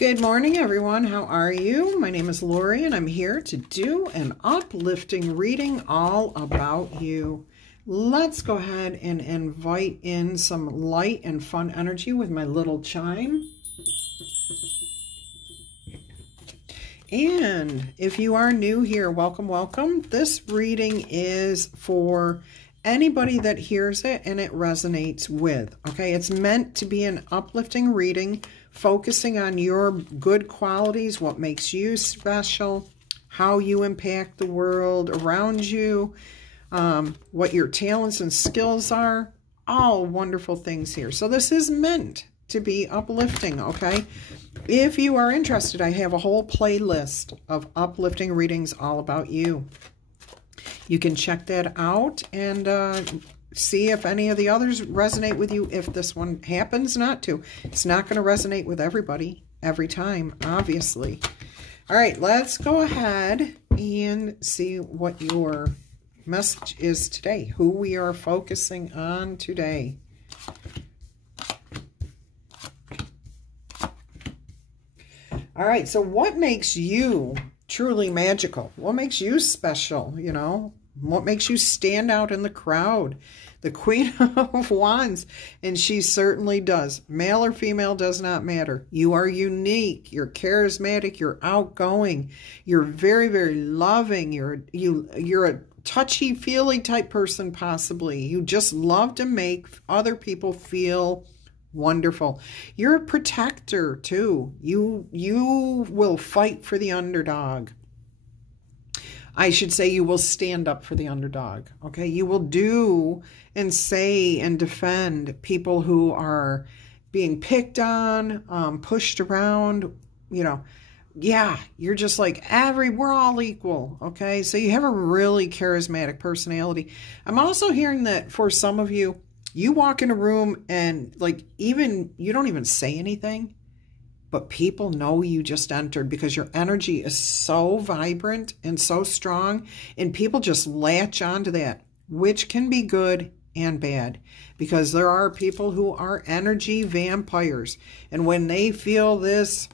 Good morning, everyone. How are you? My name is Laurie, and I'm here to do an uplifting reading all about you. Let's go ahead and invite in some light and fun energy with my little chime. And if you are new here, welcome, welcome. This reading is for anybody that hears it and it resonates with. Okay, it's meant to be an uplifting reading, focusing on your good qualities, what makes you special, how you impact the world around you, what your talents and skills are, all wonderful things here. So this is meant to be uplifting, okay? If you are interested, I have a whole playlist of uplifting readings all about you. You can check that out and see if any of the others resonate with you. If this one happens not to, it's not going to resonate with everybody every time, obviously. All right, let's go ahead and see what your message is today, who we are focusing on today. All right, so what makes you truly magical? What makes you special, you know? What makes you stand out in the crowd? The Queen of Wands, and she certainly does. Male or female does not matter. You are unique. You're charismatic. You're outgoing. You're very, very loving. You're a touchy-feely type person, possibly. You just love to make other people feel wonderful. You're a protector, too. You will fight for the underdog. I should say you will stand up for the underdog, okay? You will do and say and defend people who are being picked on, pushed around, you know. Yeah, you're just like, we're all equal, okay? So you have a really charismatic personality. I'm also hearing that for some of you, you walk in a room and like you don't even say anything, but people know you just entered because your energy is so vibrant and so strong, and people just latch onto that, which can be good and bad, because there are people who are energy vampires. And when they feel this,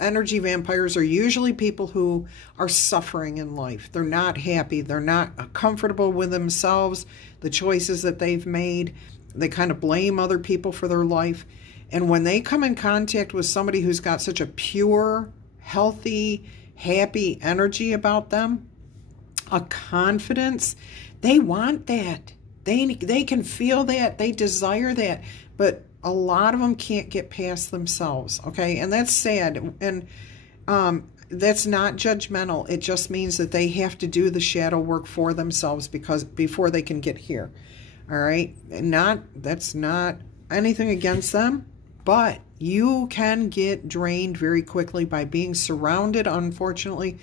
energy vampires are usually people who are suffering in life. They're not happy. They're not comfortable with themselves, the choices that they've made. They kind of blame other people for their life. And when they come in contact with somebody who's got such a pure, healthy, happy energy about them, a confidence, they want that. They can feel that. They desire that. But a lot of them can't get past themselves, okay? And that's sad. And that's not judgmental. It just means that they have to do the shadow work for themselves before they can get here, all right? That's not anything against them. But you can get drained very quickly by being surrounded, unfortunately,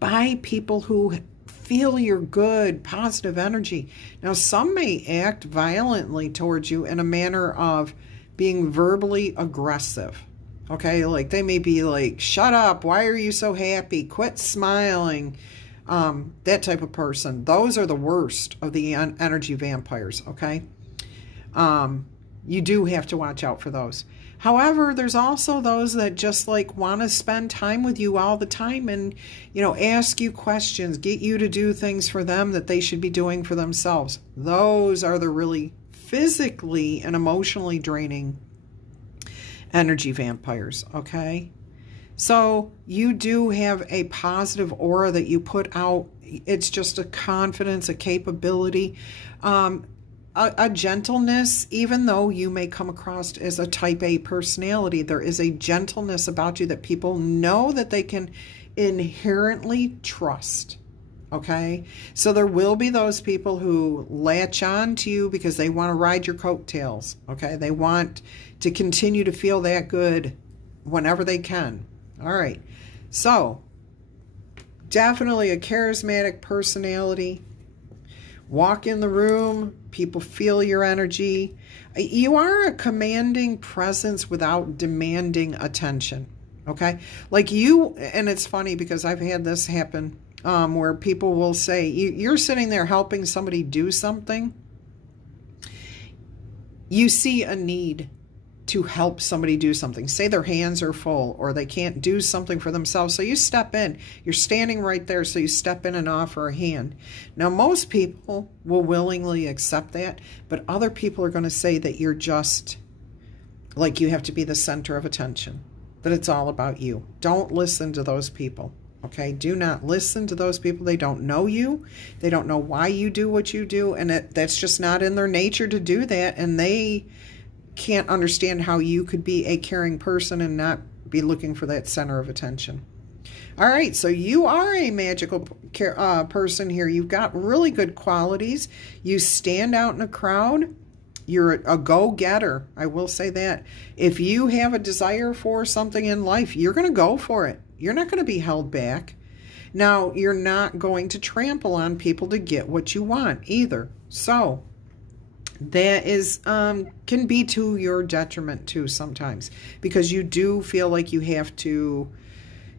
by people who feel your good, positive energy. Now, some may act violently towards you in a manner of being verbally aggressive. Okay, like they may be like, shut up, why are you so happy? Quit smiling. That type of person. Those are the worst of the energy vampires, okay? You do have to watch out for those. However, there's also those that just like want to spend time with you all the time and, you know, ask you questions, get you to do things for them that they should be doing for themselves. Those are the really physically and emotionally draining energy vampires, okay? So you do have a positive aura that you put out. It's just a confidence, a capability, a gentleness. Even though you may come across as a type A personality, there is a gentleness about you that people know that they can inherently trust, okay? So there will be those people who latch on to you because they want to ride your coattails, okay? They want to continue to feel that good whenever they can. All right, so definitely a charismatic personality. Walk in the room, people feel your energy. You are a commanding presence without demanding attention, okay? Like you, and it's funny because I've had this happen where people will say, you're sitting there helping somebody do something. You see a need to help somebody do something. Say their hands are full or they can't do something for themselves. So you step in. You're standing right there, so you step in and offer a hand. Now, most people will willingly accept that, but other people are going to say that you're just like you have to be the center of attention, that it's all about you. Don't listen to those people. Okay, do not listen to those people. They don't know you. They don't know why you do what you do, and that's just not in their nature to do that, and they can't understand how you could be a caring person and not be looking for that center of attention. All right, so you are a magical person here. You've got really good qualities. You stand out in a crowd. You're a go-getter. I will say that. If you have a desire for something in life, you're going to go for it. You're not going to be held back. Now, you're not going to trample on people to get what you want either. So that is can be to your detriment too sometimes, because you do feel like you have to.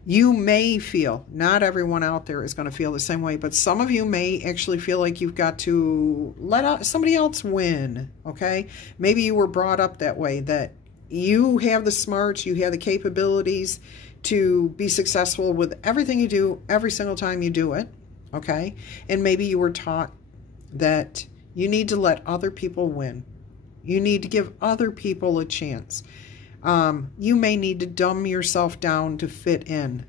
You may feel, not everyone out there is going to feel the same way, but some of you may actually feel like you've got to let out somebody else win, okay? Maybe you were brought up that way, that you have the smarts, you have the capabilities to be successful with everything you do every single time you do it, okay? And maybe you were taught that you need to let other people win. You need to give other people a chance. You may need to dumb yourself down to fit in.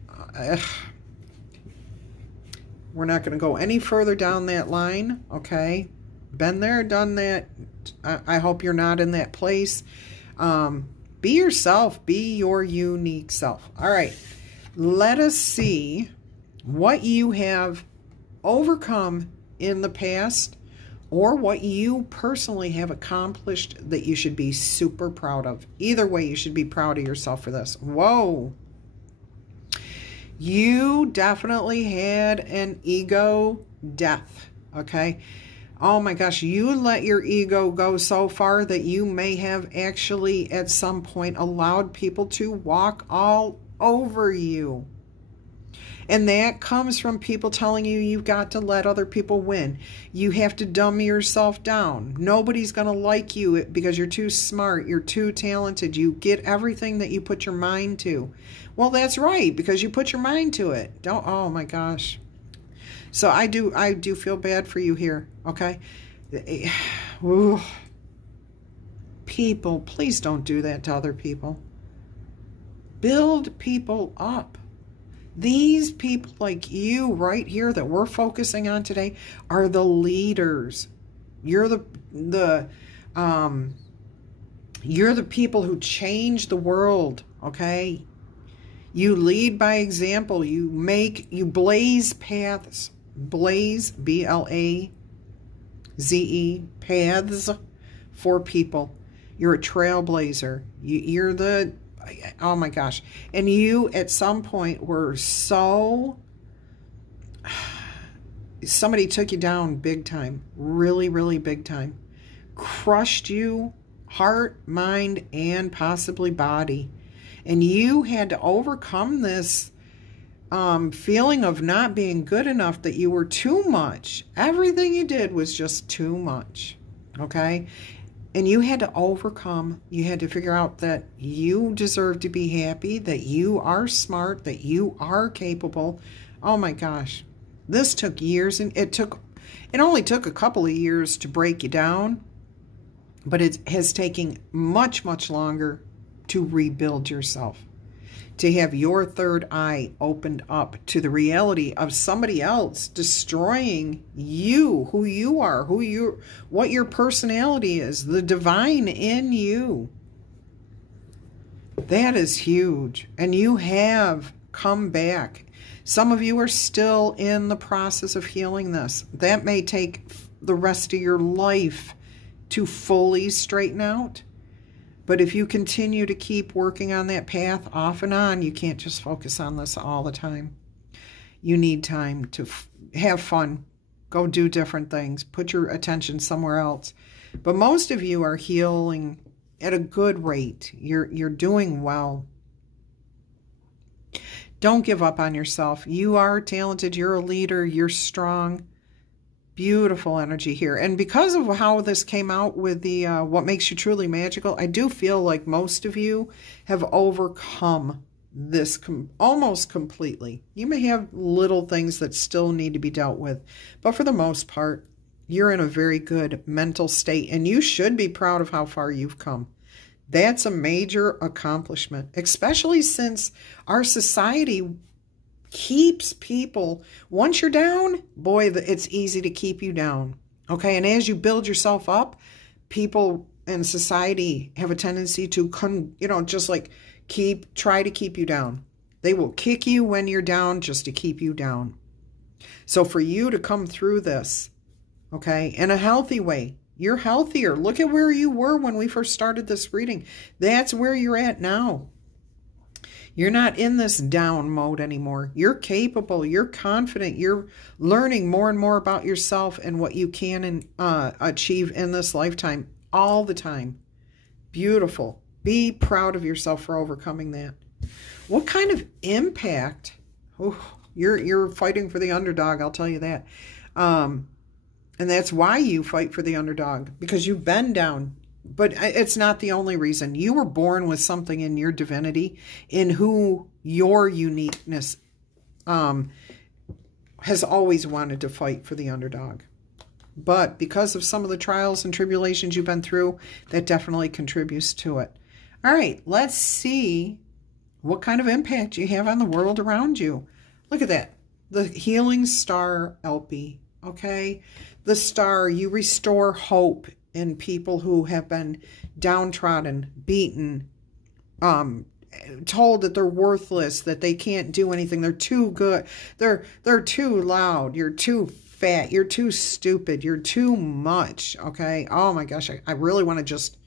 We're not going to go any further down that line, okay? Been there, done that. I hope you're not in that place. Be yourself. Be your unique self. All right. Let us see what you have overcome in the past, or what you personally have accomplished that you should be super proud of. Either way, you should be proud of yourself for this. Whoa. You definitely had an ego death, okay? Oh my gosh, you let your ego go so far that you may have actually at some point allowed people to walk all over you. And that comes from people telling you you've got to let other people win. You have to dumb yourself down. Nobody's going to like you because you're too smart. You're too talented. You get everything that you put your mind to. Well, that's right, because you put your mind to it. Don't, oh my gosh. So I do feel bad for you here, okay? Ooh. People, please don't do that to other people. Build people up. These people like you right here that we're focusing on today are the leaders. You're the people who change the world, okay? You lead by example. You blaze paths. Blaze, B-L-A-Z-E, paths for people. You're a trailblazer. You're the, oh my gosh. And you at some point were so, somebody took you down big time, really, really big time. Crushed you, heart, mind, and possibly body. And you had to overcome this feeling of not being good enough, that you were too much. Everything you did was just too much, okay? And you had to overcome, you had to figure out that you deserve to be happy, that you are smart, that you are capable. Oh my gosh. This took years, and it only took a couple of years to break you down, but it has taken much, much longer to rebuild yourself, to have your third eye opened up to the reality of somebody else destroying you, who you are, what your personality is, the divine in you. That is huge. And you have come back. Some of you are still in the process of healing this. That may take the rest of your life to fully straighten out. But if you continue to keep working on that path off and on, you can't just focus on this all the time. You need time to have fun. Go do different things. Put your attention somewhere else. But most of you are healing at a good rate. You're doing well. Don't give up on yourself. You are talented. You're a leader. You're strong. Beautiful energy here. And because of how this came out with the what makes you truly magical, I do feel like most of you have overcome this almost completely. You may have little things that still need to be dealt with, but for the most part, you're in a very good mental state, and you should be proud of how far you've come. That's a major accomplishment, especially since our society keeps people, once you're down, boy, it's easy to keep you down. Okay, and as you build yourself up, people in society have a tendency to, just like try to keep you down. They will kick you when you're down just to keep you down. So for you to come through this, okay, in a healthy way, you're healthier. Look at where you were when we first started this reading. That's where you're at now. You're not in this down mode anymore. You're capable. You're confident. You're learning more and more about yourself and what you can achieve in this lifetime all the time. Beautiful. Be proud of yourself for overcoming that. What kind of impact? Oh, you're fighting for the underdog, I'll tell you that. And that's why you fight for the underdog, because you've been down. But it's not the only reason. You were born with something in your divinity, in who your uniqueness has always wanted to fight for the underdog. But because of some of the trials and tribulations you've been through, that definitely contributes to it. All right, let's see what kind of impact you have on the world around you. Look at that. The healing star, LP, okay? The star, you restore hope in people who have been downtrodden, beaten, told that they're worthless, that they can't do anything, they're too good, they're too loud, you're too fat, you're too stupid, you're too much, okay? Oh my gosh, I really want to just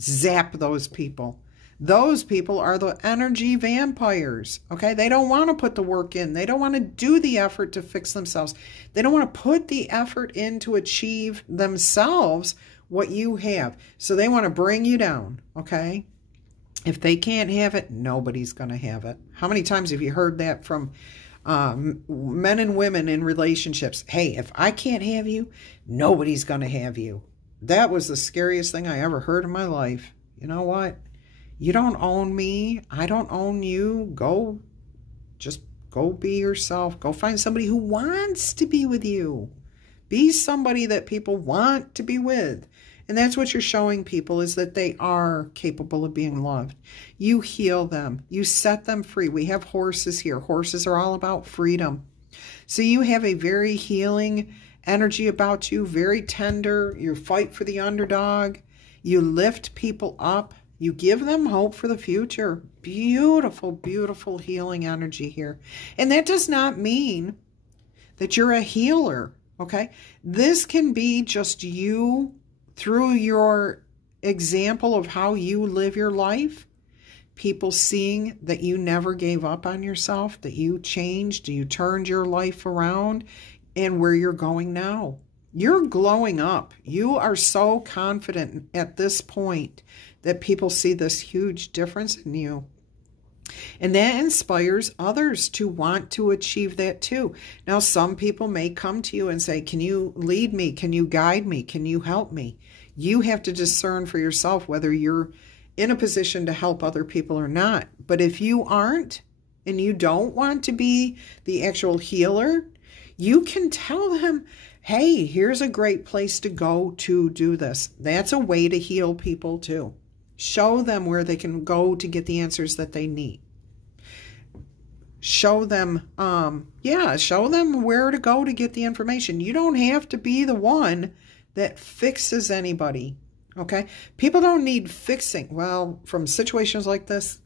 zap those people. Those people are the energy vampires, okay? They don't want to put the work in. They don't want to do the effort to fix themselves. They don't want to put the effort in to achieve themselves what you have. So they want to bring you down, okay? If they can't have it, nobody's going to have it. How many times have you heard that from men and women in relationships? Hey, if I can't have you, nobody's going to have you. That was the scariest thing I ever heard in my life. You know what? You don't own me. I don't own you. Just go be yourself. Go find somebody who wants to be with you. Be somebody that people want to be with. And that's what you're showing people, is that they are capable of being loved. You heal them. You set them free. We have horses here. Horses are all about freedom. So you have a very healing energy about you, very tender. You fight for the underdog. You lift people up. You give them hope for the future. Beautiful, beautiful healing energy here. And that does not mean that you're a healer, okay? This can be just you through your example of how you live your life. People seeing that you never gave up on yourself, that you changed, you turned your life around, and where you're going now. You're glowing up. You are so confident at this point that people see this huge difference in you. And that inspires others to want to achieve that too. Now, some people may come to you and say, can you lead me? Can you guide me? Can you help me? You have to discern for yourself whether you're in a position to help other people or not. But if you aren't, and you don't want to be the actual healer, you can tell them, hey, here's a great place to go to do this. That's a way to heal people too. Show them where they can go to get the answers that they need. Show them, show them where to go to get the information. You don't have to be the one that fixes anybody, okay? People don't need fixing. Well, from situations like this,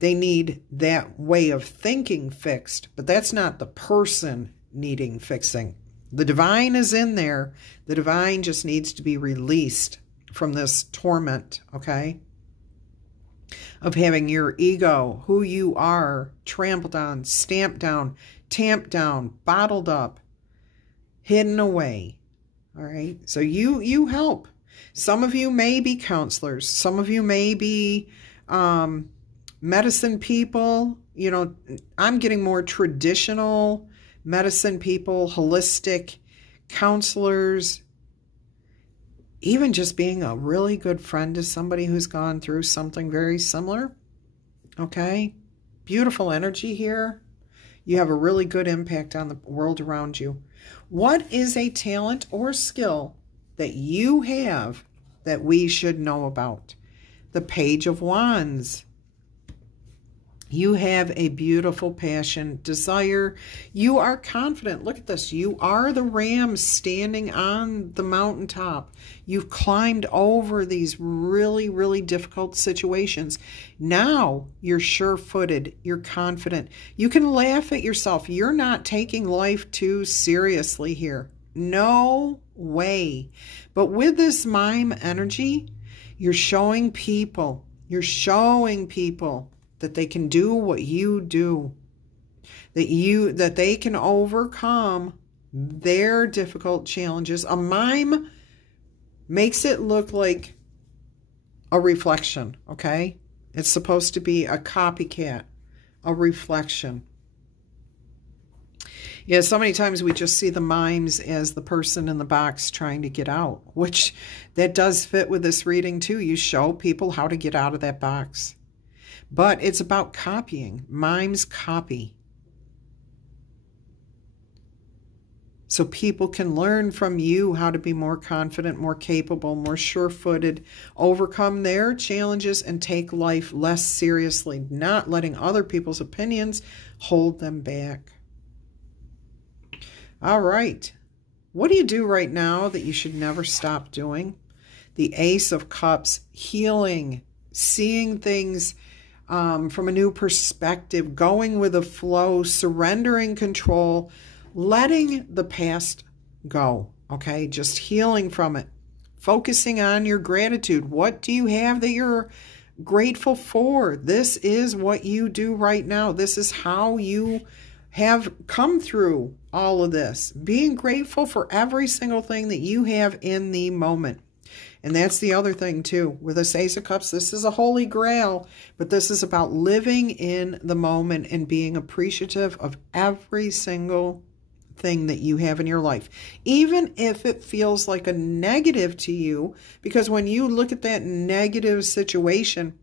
they need that way of thinking fixed, but that's not the person needing fixing. The divine is in there. The divine just needs to be released from this torment, okay? Of having your ego, who you are, trampled on, stamped down, tamped down, bottled up, hidden away. All right? So you help. Some of you may be counselors. Some of you may be medicine people. You know, I'm getting more traditional medicine people, holistic counselors, even just being a really good friend to somebody who's gone through something very similar. Okay? Beautiful energy here. You have a really good impact on the world around you. What is a talent or skill that you have that we should know about? The Page of Wands. You have a beautiful passion, desire. You are confident. Look at this. You are the ram standing on the mountaintop. You've climbed over these really, really difficult situations. Now you're sure-footed. You're confident. You can laugh at yourself. You're not taking life too seriously here. No way. But with this mime energy, you're showing people that they can do what you do, that they can overcome their difficult challenges. A mime makes it look like a reflection, okay? It's supposed to be a copycat, a reflection. Yeah, so many times we just see the mimes as the person in the box trying to get out, which that does fit with this reading too. You show people how to get out of that box. But it's about copying. Mimes copy. So people can learn from you how to be more confident, more capable, more sure-footed, overcome their challenges, and take life less seriously, not letting other people's opinions hold them back. All right. What do you do right now that you should never stop doing? The Ace of Cups, healing, seeing things from a new perspective, going with the flow, surrendering control, letting the past go, okay? Just healing from it, focusing on your gratitude. What do you have that you're grateful for? This is what you do right now. This is how you have come through all of this. Being grateful for every single thing that you have in the moment. And that's the other thing too. With this Ace of Cups, this is a holy grail, but this is about living in the moment and being appreciative of every single thing that you have in your life. Even if it feels like a negative to you, because when you look at that negative situation,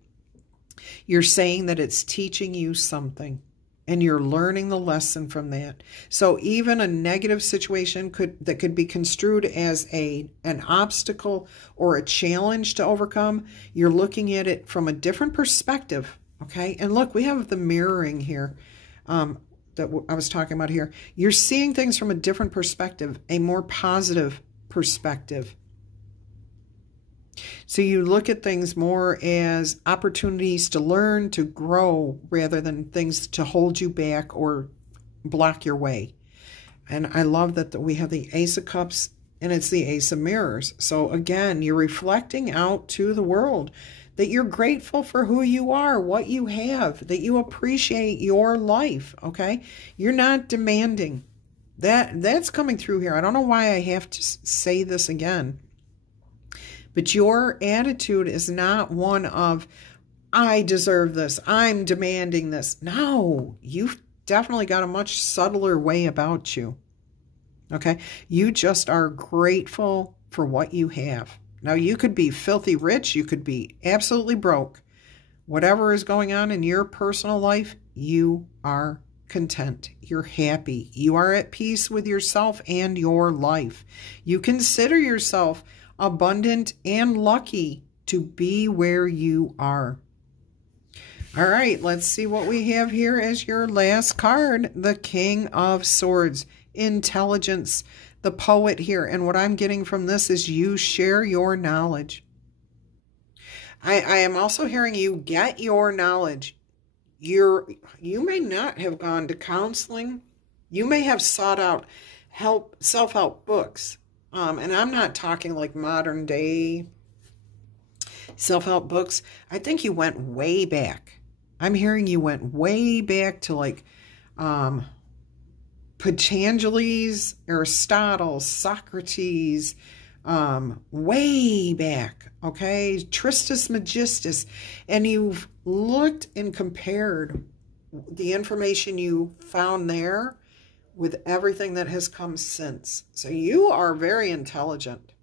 you're saying that it's teaching you something. And you're learning the lesson from that. So even a negative situation that could be construed as an obstacle or a challenge to overcome, you're looking at it from a different perspective, okay? And look, we have the mirroring here that I was talking about here. You're seeing things from a different perspective, a more positive perspective. So you look at things more as opportunities to learn, to grow, rather than things to hold you back or block your way. And I love that we have the Ace of Cups and it's the Ace of Mirrors. So again, you're reflecting out to the world that you're grateful for who you are, what you have, that you appreciate your life, okay? You're not demanding. That's coming through here. I don't know why I have to say this again. But your attitude is not one of, I deserve this, I'm demanding this. No, you've definitely got a much subtler way about you. Okay? You just are grateful for what you have. Now, you could be filthy rich, you could be absolutely broke. Whatever is going on in your personal life, you are content. You're happy. You are at peace with yourself and your life. You consider yourself abundant and lucky to be where you are. All right, let's see what we have here as your last card. The King of Swords, intelligence, the poet here. And what I'm getting from this is you share your knowledge. I am also hearing you get your knowledge. You may not have gone to counseling. You may have sought out self-help books. And I'm not talking like modern day self-help books. I think you went way back. I'm hearing you went way back to like Patanjali's, Aristotle, Socrates, way back, okay? Tristis Megistus. And you've looked and compared the information you found there with everything that has come since. So you are very intelligent.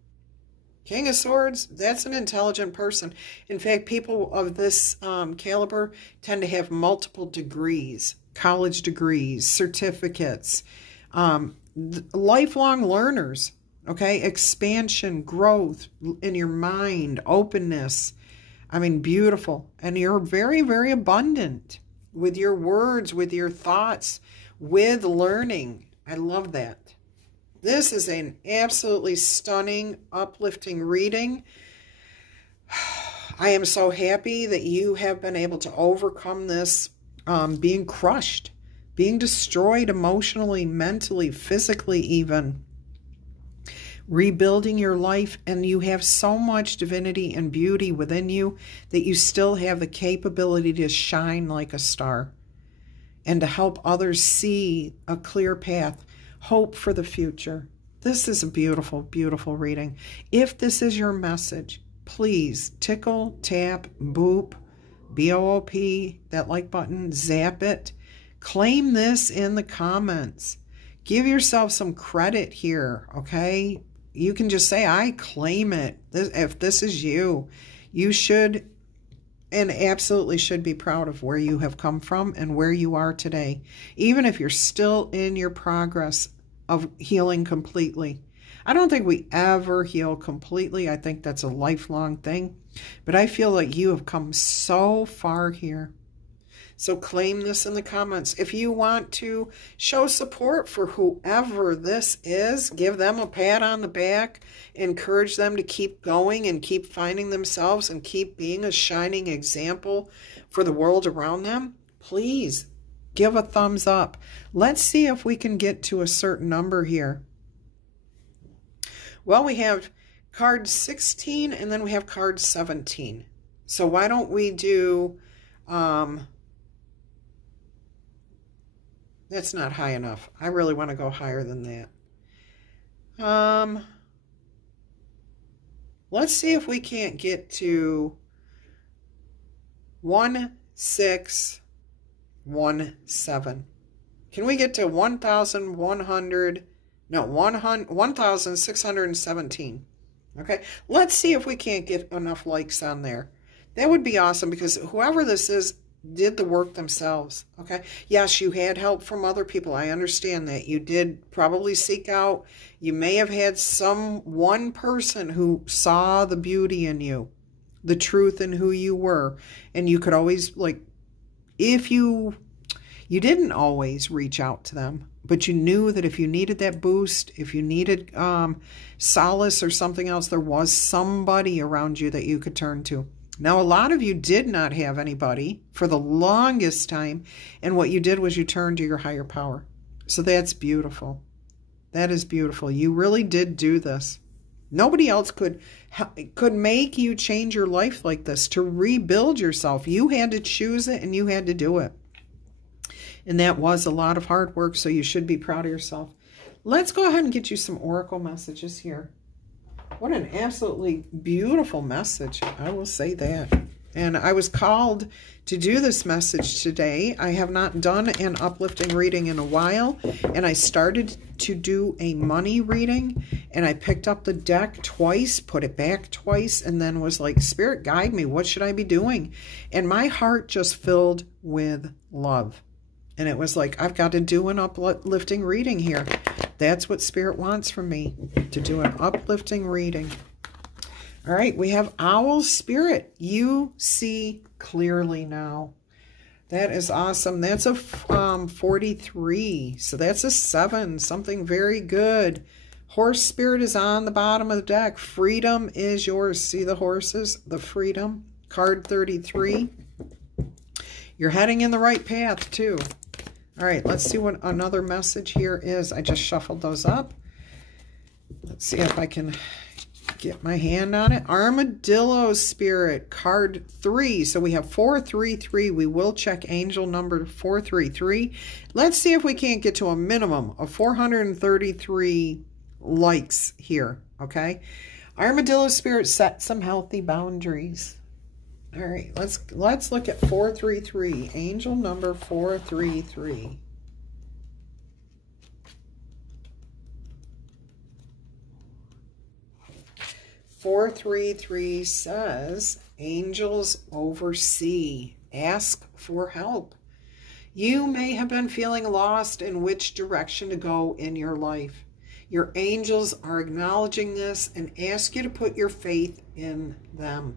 King of Swords, that's an intelligent person. In fact, people of this caliber tend to have multiple degrees, college degrees, certificates, lifelong learners, okay? Expansion, growth in your mind, openness. I mean, beautiful. And you're very, very abundant with your words, with your thoughts, with learning. I love that. This is an absolutely stunning, uplifting reading. I am so happy that you have been able to overcome this being crushed, being destroyed emotionally, mentally, physically even. Rebuilding your life, and you have so much divinity and beauty within you that you still have the capability to shine like a star and to help others see a clear path. Hope for the future. This is a beautiful, beautiful reading. If this is your message, please tickle, tap, boop, B-O-O-P, that like button, zap it. Claim this in the comments. Give yourself some credit here, okay? You can just say, I claim it. If this is you, you should and absolutely should be proud of where you have come from and where you are today, even if you're still in your progress of healing completely. I don't think we ever heal completely. I think that's a lifelong thing. But I feel like you have come so far here. So claim this in the comments. If you want to show support for whoever this is, give them a pat on the back, encourage them to keep going and keep finding themselves and keep being a shining example for the world around them, please give a thumbs up. Let's see if we can get to a certain number here. Well, we have card 16 and then we have card 17. So why don't we do... That's not high enough. I really want to go higher than that. Let's see if we can't get to 1617. Can we get to 1,100? No, 1,617. Okay, let's see if we can't get enough likes on there. That would be awesome because whoever this is did the work themselves. Okay, yes, you had help from other people. I understand that. You did probably seek out. You may have had one person who saw the beauty in you, the truth in who you were, and you could always, like, if you didn't always reach out to them, but you knew that if you needed that boost, if you needed solace or something else, there was somebody around you that you could turn to. Now, a lot of you did not have anybody for the longest time, and what you did was you turned to your higher power. So that's beautiful. That is beautiful. You really did do this. Nobody else could make you change your life like this, to rebuild yourself. You had to choose it, and you had to do it. And that was a lot of hard work, so you should be proud of yourself. Let's go ahead and get you some oracle messages here. What an absolutely beautiful message. I will say that. And I was called to do this message today. I have not done an uplifting reading in a while. And I started to do a money reading. And I picked up the deck twice, put it back twice, and then was like, Spirit, guide me. What should I be doing? And my heart just filled with love. And it was like, I've got to do an uplifting reading here. That's what Spirit wants from me, to do an uplifting reading. All right, we have Owl Spirit. You see clearly now. That is awesome. That's a 43. So that's a 7. Something very good. Horse Spirit is on the bottom of the deck. Freedom is yours. See the horses? The freedom. Card 33. You're heading in the right path, too. All right, let's see what another message here is. I just shuffled those up. Let's see if I can get my hand on it. Armadillo Spirit, card 3. So we have 433. We will check angel number 433. Let's see if we can't get to a minimum of 433 likes here, okay? Armadillo Spirit, set some healthy boundaries. All right, let's look at 433. Angel number 433. 433 says, angels oversee. Ask for help. You may have been feeling lost in which direction to go in your life. Your angels are acknowledging this and ask you to put your faith in them.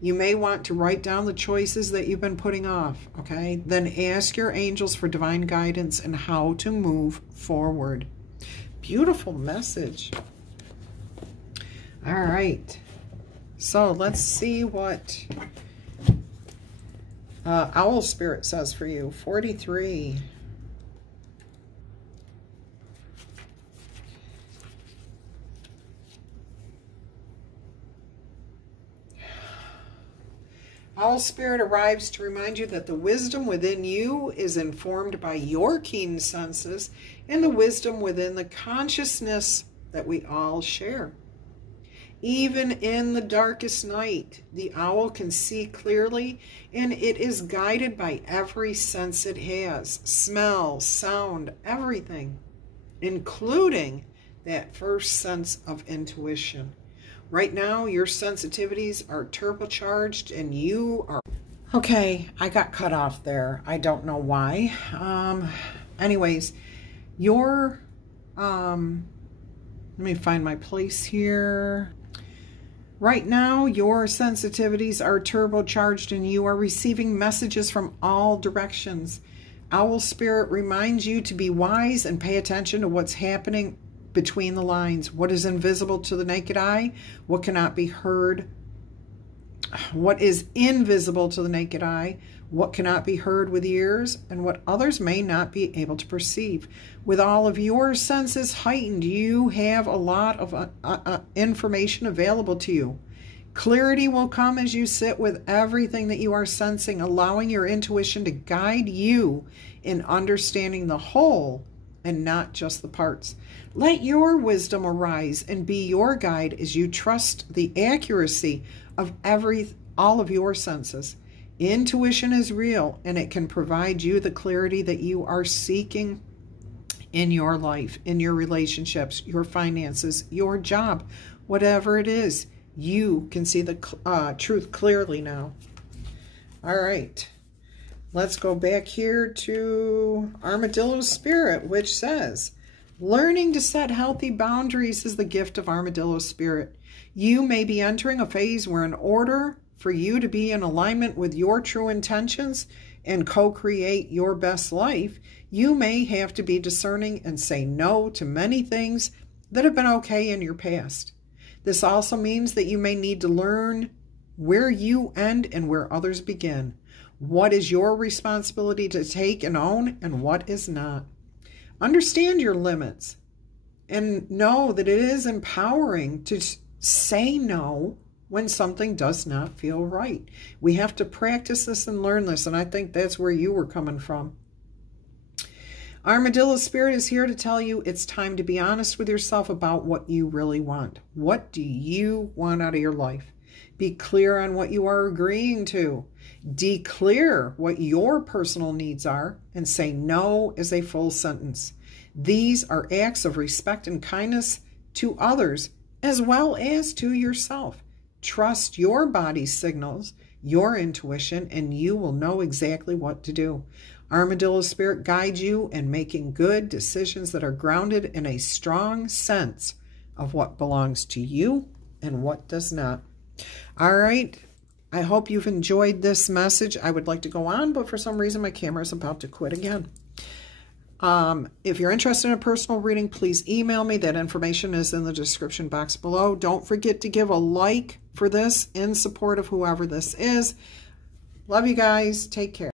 You may want to write down the choices that you've been putting off, okay? Then ask your angels for divine guidance and how to move forward. Beautiful message. All right. So let's see what Owl Spirit says for you. 43. Owl Spirit arrives to remind you that the wisdom within you is informed by your keen senses and the wisdom within the consciousness that we all share. Even in the darkest night, the owl can see clearly, and it is guided by every sense it has. Smell, sound, everything, including that first sense of intuition. Right now, your sensitivities are turbocharged and you are... Okay, I got cut off there. I don't know why. Anyways, your... let me find my place here. Right now, your sensitivities are turbocharged and you are receiving messages from all directions. Owl Spirit reminds you to be wise and pay attention to what's happening between the lines. What is invisible to the naked eye? What cannot be heard? What is invisible to the naked eye? What cannot be heard with ears? And what others may not be able to perceive. With all of your senses heightened, you have a lot of information available to you. Clarity will come as you sit with everything that you are sensing, allowing your intuition to guide you in understanding the whole and not just the parts. Let your wisdom arise and be your guide as you trust the accuracy of all of your senses. Intuition is real, and it can provide you the clarity that you are seeking in your life, in your relationships, your finances, your job, whatever it is. You can see the truth clearly now. All right. Let's go back here to Armadillo Spirit, which says, learning to set healthy boundaries is the gift of Armadillo Spirit. You may be entering a phase where in order for you to be in alignment with your true intentions and co-create your best life, you may have to be discerning and say no to many things that have been okay in your past. This also means that you may need to learn where you end and where others begin. What is your responsibility to take and own, and what is not? Understand your limits and know that it is empowering to say no when something does not feel right. We have to practice this and learn this, and I think that's where you were coming from. Armadillo Spirit is here to tell you it's time to be honest with yourself about what you really want. What do you want out of your life? Be clear on what you are agreeing to. Declare what your personal needs are and say no as a full sentence. These are acts of respect and kindness to others as well as to yourself. Trust your body's signals, your intuition, and you will know exactly what to do. Armadillo Spirit guides you in making good decisions that are grounded in a strong sense of what belongs to you and what does not. All right. I hope you've enjoyed this message. I would like to go on, but for some reason my camera is about to quit again. If you're interested in a personal reading, please email me. That information is in the description box below. Don't forget to give a like for this in support of whoever this is. Love you guys. Take care.